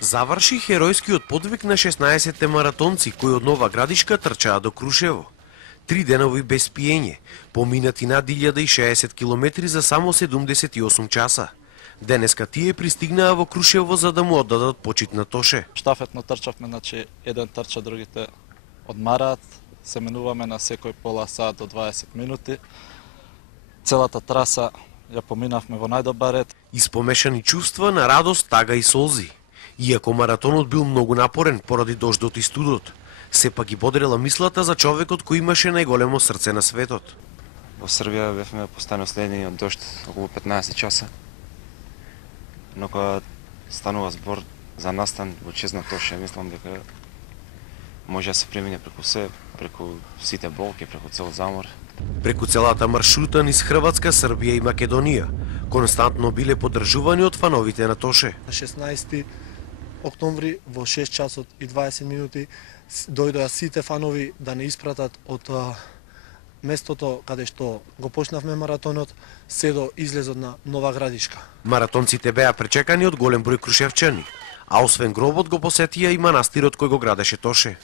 Заврши херојскиот подвиг на 16-те маратонци кои од Нова Градишка трчаа до Крушево. 3 денови без пиење, поминати над 1060 километри за само 78 часа. Денеска тие пристигнаа во Крушево за да му оддадат почит на Тоше. Штафетно трчавме, значи еден трча, другите одмараат. Се менуваме на секој пола сат до 20 минути. Целата траса ја поминавме во најдобар ред. Испомешани чувства на радост, тага и солзи. Иако маратонот бил многу напорен поради дождот и студот, сепак ги подрела мислата за човекот кој имаше најголемо срце на светот. Во Србија бевме постојано следени од дожд околу 15 часа. Но кога станува збор за настан во чест на Тоше, мислам дека може да се премине преку сите болки, преку цел замор. Преку целата маршрута низ Хрватска, Србија и Македонија, константно биле поддржувани од фановите на Тоше. На 16 октомври во 6 часот и 20 минути дојдоа сите фанови да не испратат од местото каде што го почнавме маратонот се до излезот на Нова Градишка. Маратонците беа пречекани од голем број крушевчани, а освен гробот го посетија и манастирот кој го градеше Тоше.